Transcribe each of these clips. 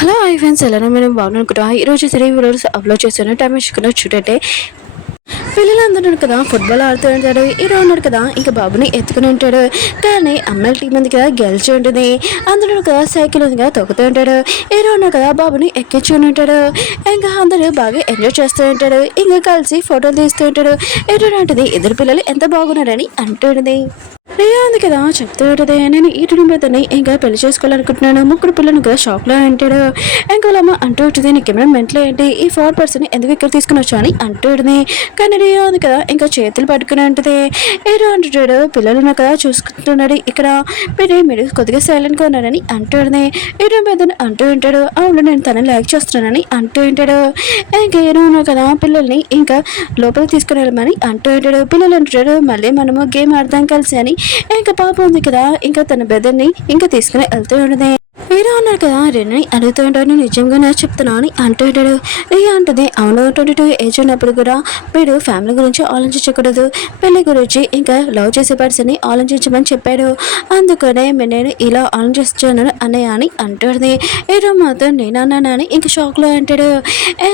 Hello hi friends, ఎలా మేము బాగున్నాను. ఈరోజు 3 వీడియోస్ అప్లోడ్ చేశాను. టైం వేసుకున్నా చూడండి. పిల్లలందరూ కదా ఫుట్బాల్ ఆడుతూ ఉంటాడు. హీరో ఉన్నాడు కదా ఇంకా బాబుని ఎత్తుకుని ఉంటాడు. కానీ అమ్మాయిల టీం ఉంది కదా గెలిచి ఉంటుంది. అందులో కదా సైకిల్ ఉంది కదా తొక్కుతూ ఉంటాడు. హీరో ఉన్నాడు కదా బాబుని ఎక్కించుకుని ఉంటాడు. ఇంకా అందరూ బాగా ఎంజాయ్ చేస్తూ ఉంటాడు. ఇంకా కలిసి ఫోటోలు తీస్తూ ఉంటాడు. హీరో అంటుంది ఇద్దరు పిల్లలు ఎంత బాగున్నారని అంటుంది. రియా ఉంది కదా చెప్తూ ఉంటుంది, నేను ఈ మీదని ఇంకా పెళ్లి చేసుకోవాలనుకుంటున్నాను. ముగ్గురు పిల్లలు కదా షాక్లో అంటాడు. ఇంకా వాళ్ళమ్మ అంటూ ఉంటుంది, నీకేమైనా మెంటల్ ఏంటి, ఈ 4 పర్సన్ ఎందుకు ఇక్కడ తీసుకుని వచ్చా అని అంటుంది. కానీ రియా ఉంది కదా ఇంకా చేతులు పట్టుకుని ఉంటుంది. హీరో అంటాడు పిల్లలు ఉన్నా కదా చూసుకుంటున్నాడు ఇక్కడ మీరు కొద్దిగా సైలెంట్గా ఉన్నారని అంటుంది. హీరో మీద అంటూ ఉంటాడు, అవును నేను తనని లైక్ చేస్తున్నానని అంటూ ఉంటాడు. ఇంకా హీరో ఉన్నా కదా పిల్లల్ని ఇంకా లోపలికి తీసుకుని వెళ్ళమని అంటూ ఉంటాడు. పిల్లలు అంటాడు మళ్ళీ మనము గేమ్ ఆడదాం కలిసి అని. ఇంకా పాప ఉంది కదా ఇంకా తన బెదర్ని ఇంకా తీసుకుని వెళ్తూ ఉండదు. హీరో అన్నాడు కదా రెండుని అడుగుతూ ఉంటాను, నిజంగా నేను చెప్తున్నా అని అంటూ ఉంటాడు. రియా అంటుంది అవును 22 ఏజ్ ఉన్నప్పుడు కూడా వీడు ఫ్యామిలీ గురించి ఆలోచించకూడదు, పెళ్లి గురించి ఇంకా లవ్ చేసే పర్సన్ని ఆలోచించమని చెప్పాడు. అందుకనే నేను ఇలా ఆలోచిస్తాను అన్నయ్య అని అంటుంది. హీరో మాత్రం నేనన్నాను అని ఇంకా షాక్లో అంటాడు.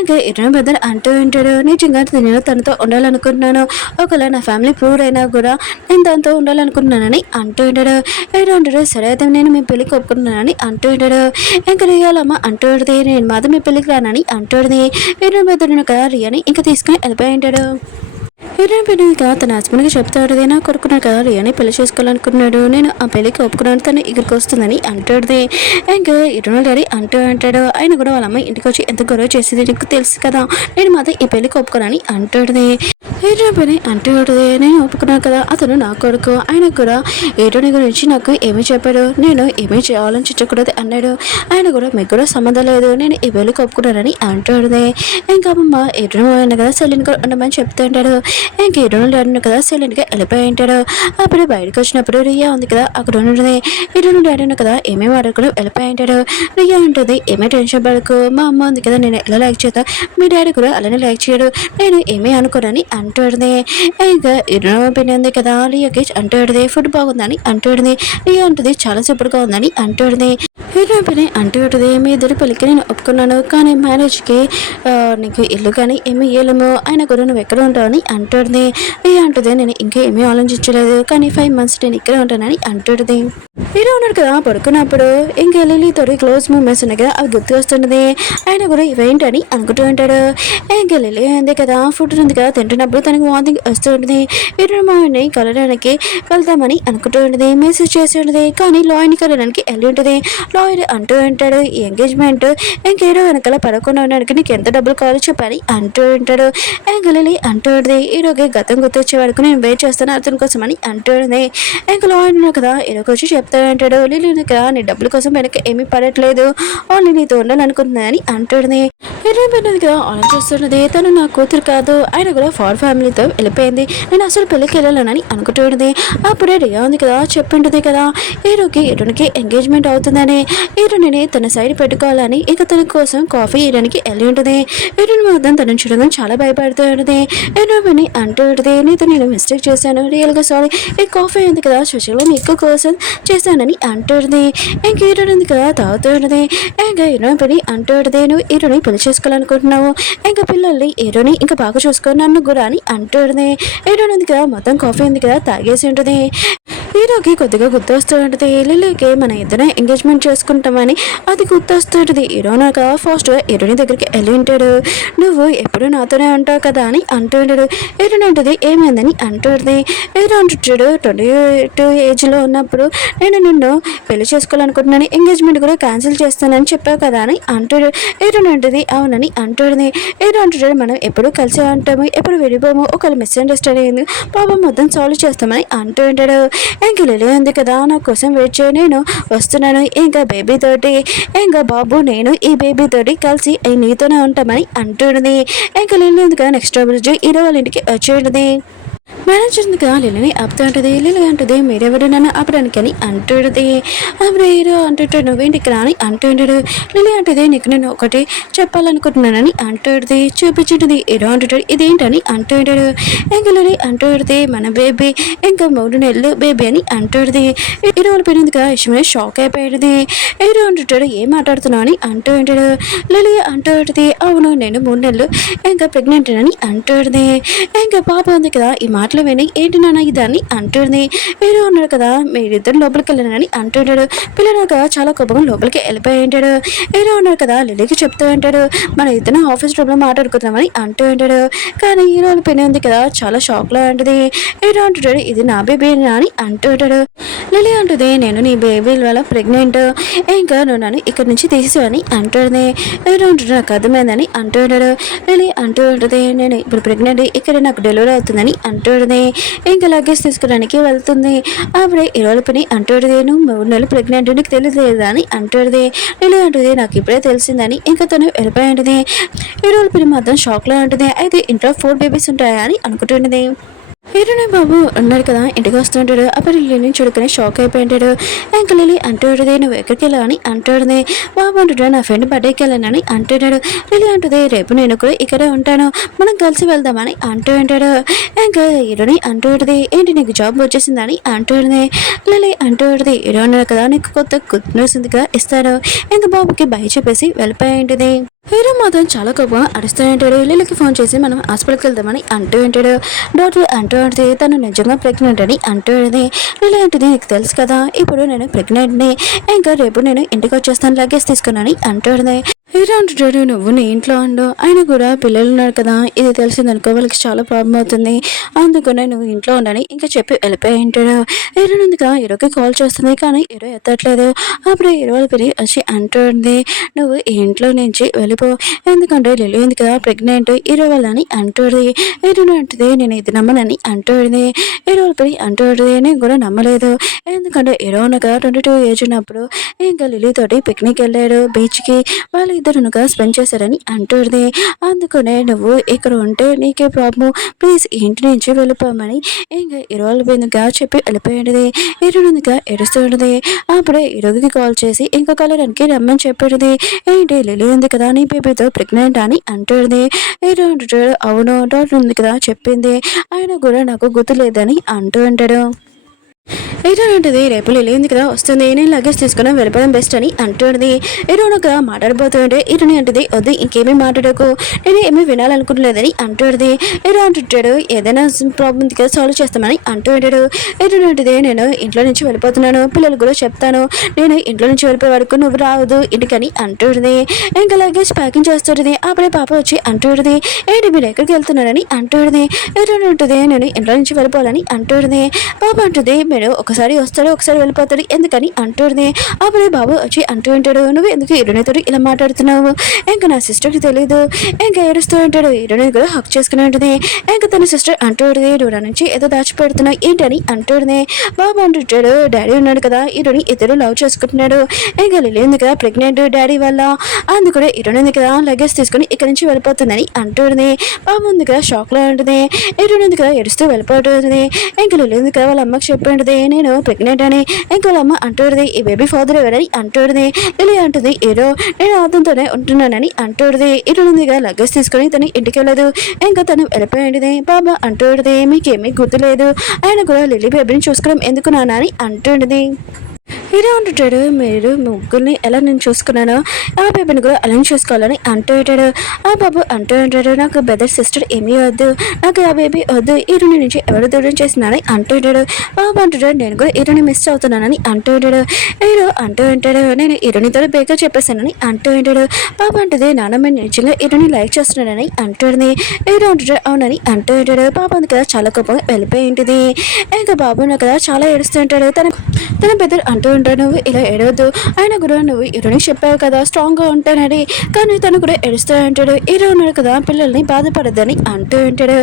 ఇంకా హీరో పెద్ద అంటూ ఉంటాడు, నిజంగా నేను తనతో ఉండాలనుకుంటున్నాను, ఒకవేళ నా ఫ్యామిలీ ప్రూవ్ అయినా కూడా నేను దాంతో ఉండాలనుకుంటున్నానని అంటూ ఉంటాడు. హీరో అంటాడు సరే అయితే నేను మీ పెళ్లికి ఒప్పుకుంటున్నానని అంటూ ఉంటాడు. ఇంకా రియాలమ్మ అంటూ ఉంటుంది నేను మాత్రం మీ పెళ్లికి రానని అంటుంది. హీరో పెద్దను కదా రియాని ఇంకా తీసుకుని వెళ్ళిపోయి ఉంటాడు. హీరోయిన్ పెళ్ళిగా తన హస్బెండ్కి చెప్తాడు, నా కొడుకున్నాడు కదా రియాని పెళ్లి చేసుకోవాలనుకున్నాడు, నేను ఆ పెళ్లికి ఒప్పుకున్నాను, తను ఇక్కడికి వస్తుందని అంటాడు. ఇంకా హీరోయిన్ డాడీ అంటూ అంటాడు, ఆయన కూడా వాళ్ళ అమ్మాయి ఇంటికి వచ్చి ఎంత గొడవ చేసేది నీకు తెలుసు కదా, నేను మాత్రం ఈ పెళ్లికి ఒప్పుకోనని అంటాడు. హీరోయిన్ పని అంటూ ఉంటుంది, నేను ఒప్పుకున్నాను కదా అతను నా కొడుకు, ఆయన కూడా హీరోయిన్ గురించి నాకు ఏమీ చెప్పాడు, నేను ఏమీ ఆలోచించకూడదు అన్నాడు, ఆయన కూడా మీకు కూడా సంబంధం లేదు, నేను ఈ పెళ్లికి ఒప్పుకున్నానని అంటాడు. ఇంకా అమ్మ హీరోయిన్ కదా సెలిన్ కూడా ఉండమని చెప్తూ ఉంటాడు. ఇంక హీరోయిన్ డాడీ కదా సైలెంట్గా వెళ్ళిపోయి ఉంటాడు. అప్పుడు బయటకు వచ్చినప్పుడు రియా ఉంది కదా అక్కడ ఉంటుంది. హీరోయిన్ డాడీ కదా ఏమేమి అడగకుండా వెళ్ళిపోయి ఉంటాడు. రియా ఉంటుంది ఏమీ టెన్షన్ పడకు, మా అమ్మ ఉంది కదా నేను ఎలా లైక్ చేద్దాం, మీ డాడీ కూడా అలానే లైక్ చేయడు, నేను ఏమీ అనుకోనని అంటుంది. ఇంకా హీరోయిన్ ఉంది కదా రియాకి అంటుంది ఫుడ్ బాగుందని అంటుంది. రియా ఉంటుంది చాలా సూపర్గా ఉందని అంటుంది. హీరోయిన్ పని అంటుంది మీ ఇద్దరు పెళ్ళికి నేను ఒప్పుకున్నాను, కానీ మ్యారేజ్కి నీకు ఇల్లు కానీ ఏమి ఇయ్యలేము, ఆయన కూడా నువ్వు ఎక్కడ ఉంటావు అని అంటుంది. అంటుంది నేను ఇంకా ఏమీ ఆలోచించలేదు, కానీ 5 months నేను ఇక్కడే ఉంటానని అంటుంది. హీరో ఉన్నాడు కదా పడుకున్నప్పుడు ఇంకా లిలీతో క్లోజ్ మూమెంట్స్ ఉన్నాయి కదా అవి గుర్తు వస్తున్నది. ఆయన కూడా ఇవేంటి అని అనుకుంటూ ఉంటాడు. ఇంకా లిలీ ఉంది కదా ఫుడ్ ఉంది కదా తింటున్నప్పుడు తనకు వాంతింగ్ వస్తూ ఉంటుంది. హీరో మావిని కలడానికి వెళ్తామని అనుకుంటూ ఉంటుంది. మెసేజ్ చేసి ఉంటుంది, కానీ లాయర్ని కలడానికి వెళ్ళి ఉంటుంది. లాయర్ అంటూ ఉంటాడు ఈ ఎంగేజ్మెంట్ ఇంకా హీరో వెనకాల పడకుండా ఉండడానికి నీకు ఎంత డబ్బులు కావాలో చెప్పని అంటూ ఉంటాడు. ఇంకా లిలీ అంటూ ఉంటుంది హీరోకి గతం గుర్తొచ్చే వరకు నేను వెయిట్ చేస్తాను అతని కోసం అని అంటుంది. ఇంకా లాయర్ కదా హీరోకి వచ్చి చెప్తా అంటాడు, లిలీని కదా నీ డబ్బుల కోసం వెనక ఏమీ పడట్లేదు, ఓన్లీ నీతో ఉండాలనుకుంటున్నా అని అంటుంది. హీరోయిన్ పెళ్ళింది కదా ఆలోచిస్తున్నది, తను నా కూతురు కాదు, ఆయన కూడా ఫార్ ఫ్యామిలీతో వెళ్ళిపోయింది, నేను అసలు పెళ్ళికి వెళ్ళాలని అనుకుంటుంది. అప్పుడే రియా ఉంది కదా చెప్పింటుంది కదా హీరోకి ఎంగేజ్మెంట్ అవుతుందని, హీరోని తన సైడ్ పెట్టుకోవాలని ఇక తన కోసం కాఫీ ఇవ్వడానికి వెళ్ళి ఉంటుంది. హీరోయిన్ మాత్రం తనని చూడడం చాలా భయపడుతూ ఉంటుంది. హీరోయిన్ అంటూ ఉంటుంది నీతో నేను మిస్టేక్ చేశాను, రియల్గా సారీ, ఈ కాఫీ ఉంది కదా స్పెషల్గా నీకు కోసం చేశానని అంటుంది. ఇంక హీరోయిన్ ఉంది కదా తాగుతూ ఉంటుంది. ఇంకా హీరోయిన్ పని అంటూ ఉంటుంది నువ్వు హీరోని పెళ్లి చేసుకోవాలనుకుంటున్నావు, ఇంకా పిల్లల్ని హీరోని ఇంకా బాగా చూసుకొని నన్ను కూడా అని అంటుంది. హీరోయిన్ ఉంది కదా మొత్తం కాఫీ ఉంది కదా తాగేసి ఉంటుంది. హీరోకి కొద్దిగా గుర్తు వస్తూ ఉంటుంది లిలీకి మన ఇద్దరం ఎంగేజ్మెంట్ చేసుకుంటామని అది గుర్తు వస్తుంటుంది. హీరోనాక ఫాస్ట్గా హీరోని దగ్గరికి వెళ్ళి ఉంటాడు, నువ్వు ఎప్పుడు నాతోనే ఉంటావు కదా అని అంటూ ఉంటాడు. హీరోని ఉంటుంది ఏమైందని అంటుంది. హీరో అంటుంటాడు 22 ఏజ్లో ఉన్నప్పుడు నేను నిన్ను పెళ్లి చేసుకోవాలనుకుంటున్నాను, ఎంగేజ్మెంట్ కూడా క్యాన్సిల్ చేస్తానని చెప్పావు కదా అని అంటాడు. హీరోని ఉంటుంది అవునని అంటుంది. హీరో అంటుంటాడు మనం ఎప్పుడు కలిసి ఉంటాము, ఎప్పుడు విడిపోము, ఒకళ్ళు మిస్అండర్స్టాండింగ్ అయింది పాపం మొత్తం సాల్వ్ చేస్తామని అంటూ ఉంటాడు. ఇంకా లిలీ ఉంది కదా నా కోసం వెయిట్ చేయి, నేను వస్తున్నాను, ఇంకా బేబీ తోటి ఇంకా బాబు నేను ఈ బేబీ తోటి కలిసి నీతోనే ఉంటామని అంటుంది. ఇంకా లిలీ ఉంది కదా నెక్స్ట్ రోజు హీరో వాళ్ళ ఇంటికి వచ్చి ఉంటుంది. మేనేజర్ ఉంది కదా లిలీని ఆపుతూ ఉంటుంది. లిలీ అంటుంది మీరెవరు నన్ను ఆపడానికి అని అంటుంది. అప్పుడు హీరో అంటుంటాడు నువ్వేంటి ఇక్కడ అని అంటుంటాడు. లిలీ అంటుంది నీకు నేను ఒకటి చెప్పాలనుకుంటున్నానని అంటుంది. చూపించుంటుంది. హీరో అంటుంటాడు ఇదేంటని అంటుంటాడు. ఇంకా లిలీ అంటుంది మన బేబీ ఇంకా 3 నెలలు బేబీ అని అంటుంది. హీరో వాళ్ళు పెరిగింది కదా ఇష్టమే షాక్ అయిపోయింది. హీరో అంటుంటాడు ఏం మాట్లాడుతున్నావు అని అంటూ ఉంటాడు. లిలీ అంటూ ఉంటుంది అవును నేను 3 నెలలు ఇంకా ప్రెగ్నెంట్ అని అంటుంది. ఇంకా పాప ఉంది కదా ఈ మాటలు విని ఏంటి నాన్న ఇదని అంటుంది. హీరో ఉన్నాడు కదా మీరిద్దరు లోపలికి వెళ్ళానని అంటుంటాడు. పిల్లలు కదా చాలా కోపంగా లోపలికి వెళ్ళిపోయి ఉంటాడు. హీరో ఉన్నాడు కదా లిలీకి చెప్తూ ఉంటాడు మన ఇద్దరు ఆఫీస్ రూమ్లో మాట్లాడుకుందామని అంటూ ఉంటాడు. కానీ హీరో పెని ఉంది కదా చాలా షాక్లో ఉంటుంది. హీరో అంటుంటాడు ఇది నా బేబీ అని అంటూ ఉంటాడు. లిలీ అంటుంది నేను నీ బేబీ వల్ల ప్రెగ్నెంట్ ఇంకా నువ్వు నన్ను ఇక్కడ నుంచి తీసేవని అంటుంది. హీరో అంటుంటాడు నాకు అర్థమైందని అంటూ ఉంటాడు. లిలీ అంటూ ఉంటుంది నేను ఇప్పుడు ప్రెగ్నెంట్ ఇక్కడ నాకు డెలివరీ అవుతుందని అంటుంది. ఇంకా లగేజ్ తీసుకోవడానికి వెళ్తుంది. అప్పుడే హీరోల పని అంటుంది నువ్వు 3 నెలలు ప్రెగ్నెంట్ నీకు తెలియలేదా అని అంటుంది. లిలీ అంటుంది నాకు ఇప్పుడే తెలిసిందని ఇంకా తను వెళ్ళిపోయి ఉంటుంది. హీరోల పని మాత్రం షాక్లో ఉంటుంది. అయితే ఇంట్లో 4 బేబీస్ ఉంటాయా అని అనుకుంటున్నది. హీరోనే బాబు ఉన్నాడు కదా ఇంటికి వస్తుంటాడు. అప్పుడు లిలీని చూడుకొని షాక్ అయిపోయింటాడు. ఇంకా లిలీ అంటుంటుంది నువ్వు ఎక్కడికి వెళ్ళావు అని అంటుంది. బాబు అంటుంటాడు నా ఫ్రెండ్ బర్త్డేకి వెళ్ళానని అంటున్నాడు. లిలీ అంటుంది రేపు నేను కూడా ఇక్కడే ఉంటాను మనం కలిసి వెళ్దామని అంటూ ఉంటాడు. ఇంకా హీరోని అంటుంటుంది ఏంటి నీకు జాబ్ వచ్చేసిందని అంటుంది. లిలీ అంటుంటుంది హీరో అన్నాడు కదా నీకు కొత్త గుడ్ న్యూస్ ఉంది కదా ఇస్తాడు. ఇంకా బాబుకి బై చెప్పేసి వెళ్ళిపోయి ఉంటుంది. హీరో మాత్రం చాలా కోపంగా అరుస్తూ ఉంటాడు. లిలీకి ఫోన్ చేసి మనం హాస్పిటల్కి వెళ్దామని అంటూ ఉంటాడు. డాక్టర్ అంటూ ఉంటుంది తను నిజంగా ప్రెగ్నెంట్ అని అంటూ ఉంటుంది. లిలీ అంటుంది నీకు తెలుసు కదా ఇప్పుడు నేను ప్రెగ్నెంట్ని ఇంకా రేపు నేను ఇంటికి వచ్చేస్తాను లగేజ్ తీసుకున్నాను అంటూ ఉంటుంది. హీరో అంటుంటాడు నువ్వు నీ ఇంట్లో ఉండు ఆయన కూడా పిల్లలు ఉన్నారు కదా ఇది తెలిసిందనుకో వాళ్ళకి చాలా ప్రాబ్లం అవుతుంది అందుకనే నువ్వు ఇంట్లో ఉండని ఇంకా చెప్పి వెళ్ళిపోయి ఉంటాడు. హీరో ఉంది హీరోకి కాల్ చేస్తుంది కానీ హీరో ఎత్తట్లేదు. అప్పుడు హీరో వాళ్ళ పిల్లి వచ్చి అంటుంది నువ్వు ఇంట్లో నుంచి వెళ్ళిపో ఎందుకంటే లిలీ ఉంది కదా ప్రెగ్నెంట్ హీరో వాళ్ళని అంటుంది. హీరో అంటుంది నేను ఇది నమ్మనని అంటుంది. హీరో వాళ్ళ పిల్లి అంటుంది నేను కూడా నమ్మలేదు ఎందుకంటే హీరో ఉన్నగా 22 ఏజ్ ఉన్నప్పుడు ఇంకా లిలీ తోటి పిక్నిక్ వెళ్ళాడు బీచ్కి వాళ్ళు ఇద్దరునుగా స్పెండ్ చేశారని అంటుంది. అందుకనే నువ్వు ఇక్కడ ఉంటే నీకే ప్రాబ్లం ప్లీజ్ ఇంటి నుంచి వెళ్ళిపోమని ఇంకా హీరోల వెనుక చెప్పి వెళ్ళిపోయింది. హీరోనుగా ఏడుస్తూ ఉండదు. అప్పుడే హీరోకి కాల్ చేసి ఇంకా కలడానికి రమ్మని చెప్పేది. ఏంటి లిలీ ఉంది కదా నీ బేబీతో ప్రెగ్నెంట్ అని అంటుంది. హీరో అంటాడు అవును డాక్టర్ ఉంది కదా చెప్పింది ఆయన కూడా నాకు గుర్తు లేదని అంటూ ఉంటాడు. హీరో అంటుంది రేపు లిలీ ఉంది కదా వస్తుంది నేను లగేజ్ తీసుకుని వెళ్ళిపోవడం బెస్ట్ అని అంటుంది. హీరోను కదా మాట్లాడిపోతుంటే హీరోని అంటుంది వద్దు ఇంకేమీ మాట్లాడకు నేను ఏమీ వినాలనుకుంటలేదని అంటుంది. హీరో అంటుంటాడు ఏదైనా ప్రాబ్లం కదా సాల్వ్ చేస్తామని అంటూ ఉంటాడు. హీరోని అంటుంది నేను ఇంట్లో నుంచి వెళ్ళిపోతున్నాను పిల్లలు కూడా చెప్తాను నేను ఇంట్లో నుంచి వెళ్ళిపోయే వరకు నువ్వు రావద్దు ఇంటికని అంటుంది. ఇంకా లగేజ్ ప్యాకింగ్ చేస్తుంది. అప్పుడే పాప వచ్చి అంటుంది ఏంటి మీరు ఎక్కడికి వెళ్తున్నారని అంటుంది. హీరోని ఉంటుంది నేను ఇంట్లో నుంచి వెళ్ళిపోవాలని అంటుంది. పాప అంటుంది మీరు ఒకసారి వస్తాడు ఒకసారి వెళ్ళిపోతాడు ఎందుకని అంటుంది. అప్పుడే బాబు వచ్చి అంటూ ఉంటాడు నువ్వు ఎందుకు హీరోనితో ఇలా మాట్లాడుతున్నావు ఇంకా నా సిస్టర్కి తెలియదు ఇంకా ఏడుస్తూ ఉంటాడు. హీరోని కూడా హక్ చేసుకుని ఉంటుంది. ఇంకా తన సిస్టర్ అంటూ ఉంటుంది నువ్వు నా నుంచి ఏదో దాచిపెడుతున్నావు ఏంటని అంటుంది. బాబు అంటుంటాడు డాడీ ఉన్నాడు కదా హీరోని ఇద్దరు లవ్ చేసుకుంటున్నాడు ఇంకా లిలీ ఉంది కదా ప్రెగ్నెంట్ డాడీ వల్ల అందుకనే హీరోని ఉంది కదా లగేజ్ తీసుకుని ఇక్కడ నుంచి వెళ్ళిపోతుందని అంటుంది. బాబు ఉంది కదా షాక్లో ఉంటుంది. హీరోని ఉంది కదా ఏడుస్తూ వెళ్ళిపోతుంది. ఇంకా లిలీ ఉంది కదా వాళ్ళ అమ్మకి చెప్పి ఉంటుంది నేను ప్రెగ్నెంట్ అని ఇంకా వాళ్ళ అమ్మ అంటుంది ఈ బేబీ ఫాదర్ ఎవరని అంటుంది. లిలీ అంటుంది హీరో నేను అతనితోనే ఉంటున్నానని అంటుంది. ఇటుగా లగేజ్ తీసుకొని తను ఇంటికి వెళ్ళదు ఇంకా తను వెళ్ళిపోయింది. బాబా అంటుంది మీకేమీ గుర్తులేదు ఆయన కూడా లిలీ బేబీని చూసుకోవడం ఎందుకు నాన్న అని అంటుంది. హీరో అంటుంటాడు మీరు ముగ్గురిని ఎలా నేను చూసుకున్నానో ఆ బేబీని కూడా అలా చూసుకోవాలని అంటూ ఉంటాడు. ఆ బాబు అంటూ ఉంటాడు నాకు బ్రదర్ సిస్టర్ ఏమీ వద్దు నాకు ఆ బేబీ వద్దు హీరోని నుంచి ఎవరు దూరం చేస్తున్నానని అంటూ ఉంటాడు. బాబు అంటుంటాడు నేను కూడా హీరోని మిస్ అవుతున్నానని అంటూ ఉంటాడు. హీరో అంటూ ఉంటాడు నేను హీరోనితో బేగా చెప్పేస్తానని అంటూ ఉంటాడు. బాబు అంటుంది నాన్నమ్మ నిజంగా హీరోని లైక్ చేస్తున్నాడని అంటుంది. హీరో అంటుంటాడు అవునని అంటూ ఉంటాడు. బాబు అందు కదా చాలా కోపంగా వెళ్ళిపోయి ఉంటుంది. ఇంకా బాబు నాకు కదా చాలా ఏడుస్తూ ఉంటాడు. తన పెద్దలు అంటూ ఉంటాడు నువ్వు ఇలా ఏడవద్దు ఆయన కూడా నువ్వు హీరోని చెప్పావు కదా స్ట్రాంగ్గా ఉంటానని కానీ తను కూడా ఏడుస్తూ ఉంటాడు. హీరో ఉన్నాడు కదా పిల్లల్ని బాధపడద్దని అంటూ ఉంటాడు.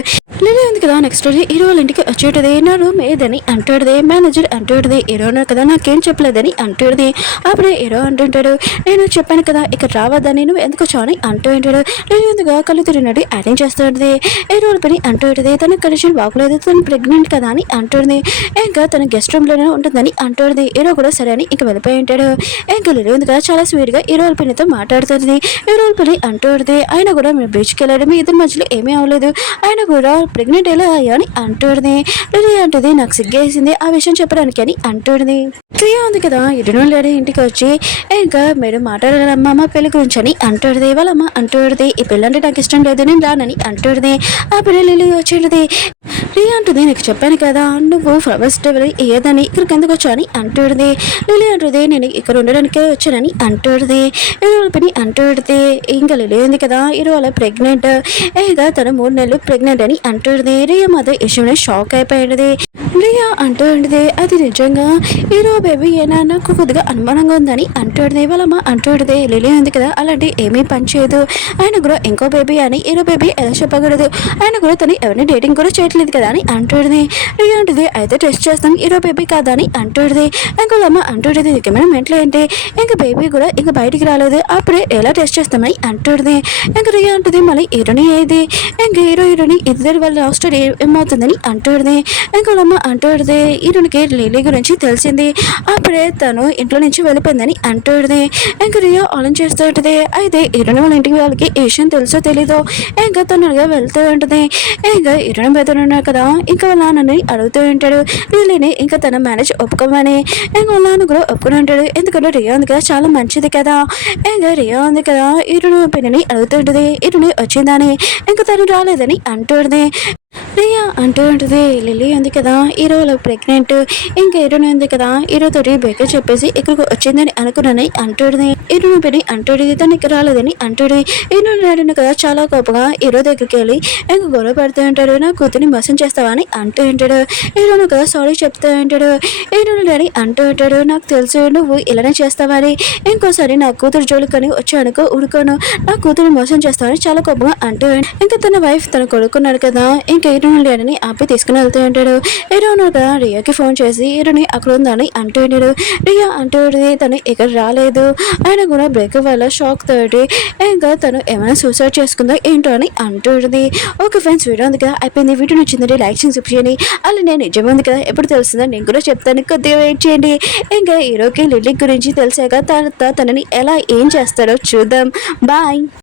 లిలీ ఉంది కదా నెక్స్ట్ రోజు హీరో వాళ్ళ ఇంటికి వచ్చేటది. నా రూమ్ ఏదని అంటాడుది. మేనేజర్ అంటాడుది. హీరో ఉన్నారు కదా నాకేం చెప్పలేదని అంటాడుది. అప్పుడే హీరో అంటుంటాడు, నేను చెప్పాను కదా ఇక్కడ రావద్దని, నువ్వు ఎందుకు వచ్చావు అని అంటూ ఉంటాడు. లిలీ ఉందిగా కళ్ళు తిరిగినట్టు యాక్టింగ్ చేస్తుంటది. హీరో పని అంటుంటది. తన కండిషన్ బాగోలేదు, తను ప్రెగ్నెంట్ కదా అని అంటుంది. ఇంకా తన గెస్ట్ రూమ్ లోనే ఉంటుందని అంటుంది. హీరో కూడా సరే అని ఇంకా వెళ్ళిపోయి ఉంటాడు. ఇంకా లిలీ ఉంది కదా చాలా స్వీట్ గా హీరో పనితో మాట్లాడుతుంది. హీరో పని అంటుంది, ఆయన కూడా మీరు బీచ్కి వెళ్ళాడు, మీ ఇద్దరి మధ్యలో ఏమీ అవ్వలేదు, ఆయన కూడా ప్రెగ్నెంట్ ఎలా అయ్యా అని అంటుంది. లిలీ అంటుంది, నాకు సిగ్గేసింది ఆ విషయం చెప్పడానికి అని అంటుంది. ప్రియా ఉంది కదా ఇరును లేడీ ఇంటికి వచ్చి ఇంకా మీరు మాట్లాడాలమ్మా మా పెళ్లి గురించి అని అంటుంది. వాళ్ళమ్మ అంటుంది, ఈ పెళ్ళంటే నాకు ఇష్టం లేదు, నేను రానని అంటుంది. ఆ పిల్ల లిలీ వచ్చేది. రియా అంటుంది, నీకు చెప్పాను కదా నువ్వు ఫ్లవర్స్ డెలివరీ ఏదని ఇక్కడికి ఎందుకు వచ్చా అని అంటుంది. లిలీ అంటుంది, నేను ఇక్కడ ఉండడానికే వచ్చానని అంటుంది. పని అంటుంది. ఇంకా లిలీ ఉంది కదా ఇరువల ప్రెగ్నెంట్, ఇంకా తను 3 నెలలు ప్రెగ్నెంట్ అని అంటుంది. రియా మాత్రం విషయంలో షాక్ అయిపోయింది. రియా అంటూ ఉంటుంది, అది నిజంగా హీరో బేబీ ఏనా, నాకు కొద్దిగా అనుమానంగా ఉందని అంటుంది. వాళ్ళమ్మ అంటుంది, లిలీ ఉంది కదా అలాంటి ఏమీ పని చేయదు, ఆయన కూడా ఇంకో బేబీ అని హీరో బేబీ ఎలా చెప్పకూడదు, ఆయన కూడా తను ఎవరిని డేటింగ్ కూడా చేయట్లేదు కదా అని అంటుంది. రియా అంటుంది, అయితే టెస్ట్ చేస్తాం హీరో బేబీ కాదా అని అంటుంది. ఇంకా వాళ్ళమ్మ అంటుంది, ఏమైనా మెంట్లో ఏంటి, ఇంకా బేబీ కూడా ఇంకా బయటికి రాలేదు, అప్పుడే ఎలా టెస్ట్ చేస్తామని అంటుంది. ఇంకా రియా అంటుంది, మళ్ళీ హీరోని ఏది, ఇంకా హీరోని ఇద్దరు వాళ్ళ లవ్ స్టోరీ ఏమవుతుందని అంటుంది. ఇంకా వాళ్ళమ్మ అంటుంది, హీరోనికి లిలీ గురించి తెలిసింది, అప్పుడే తను ఇంట్లో నుంచి వెళ్ళిపోయిందని అంటుంది. ఇంకా రియా ఆలోచన చేస్తూ ఉంటుంది, అయితే హీరోని వాళ్ళ ఇంటికి వాళ్ళకి ఏ విషయం తెలుసో తెలీదో, ఇంకా తొందరగా వెళ్తూ ఉంటుంది. ఇంకా హీరోని పెద్దనున్నారు కదా ఇంకా వాళ్ళ నాన్నని అడుగుతూ ఉంటాడు లిలీని ఇంకా తన మ్యారేజ్ ఒప్పుకోమని. ఇంకా వాళ్ళ నాన్న కూడా ఒప్పుకుని ఉంటాడు, ఎందుకంటే రియా ఉంది కదా చాలా మంచిది కదా. ఇంకా రియా ఉంది కదా హీరోని పిల్లని అడుగుతూ ఉంటుంది, హీరోని వచ్చిందని, ఇంకా తను రాలేదని అంటుంది. రియా అంటూ ఉంటుంది, లిల్లీ ఉంది కదా హీరోలో ప్రెగ్నెంట్, ఇంకా హీరోని ఉంది కదా హీరోతోటి బేకర్ చెప్పేసి ఇక్కడికి వచ్చిందని అనుకున్నానని అంటుంది. హీరోని పని అంటుంది, తను ఇక్కడ రాలేదని అంటుంది. హీరోని రాడిన కదా చాలా కోపంగా హీరో దగ్గరికి వెళ్ళి ఇంకా గొడవ పడుతూ ఉంటాడు, నా కూతుర్ని మోసం చేస్తావా అని అంటూ ఉంటాడు. హీరోను కదా సారీ చెప్తూ ఉంటాడు. హీరోని డాడీ అంటూ ఉంటాడు, నాకు తెలుసు నువ్వు ఇలానే చేస్తావని, ఇంకోసారి నా కూతురు జోలికని వచ్చానుకో ఉడుకోను, నా కూతురు మోసం చేస్తావని చాలా కోపంగా అంటూ ఇంకా తన వైఫ్ తన కొడుకున్నాడు కదా ఇంకా హీరోని డాడీని ఆపి తీసుకుని వెళ్తూ ఉంటాడు. హీరోను కదా రియాకి ఫోన్ చేసి హీరోని అక్కడ ఉందని అంటూ ఉంటాడు. రియా అంటూ తను ఇక్కడ రాలేదు, ఆయన కూడా బ్రేక్ వల్ల షాక్ తోటి ఇంకా తను ఏమైనా సూసైడ్ చేసుకుందో ఏంటో అని అంటుంది. ఓకే ఫ్రెండ్స్, వీడియో ఉంది కదా అయిపోయింది. వీడియో నచ్చిందండి లైక్ చేసి చేయండి. అలా నేను నిజమే ఉంది కదా ఎప్పుడు తెలుస్తుందో నేను కూడా చెప్తాను, కొద్దిగా వెయిట్ చేయండి. ఇంకా హీరోకి లిల్లీ గురించి తెలిసాక తర్వాత తనని ఎలా ఏం చేస్తారో చూద్దాం. బాయ్.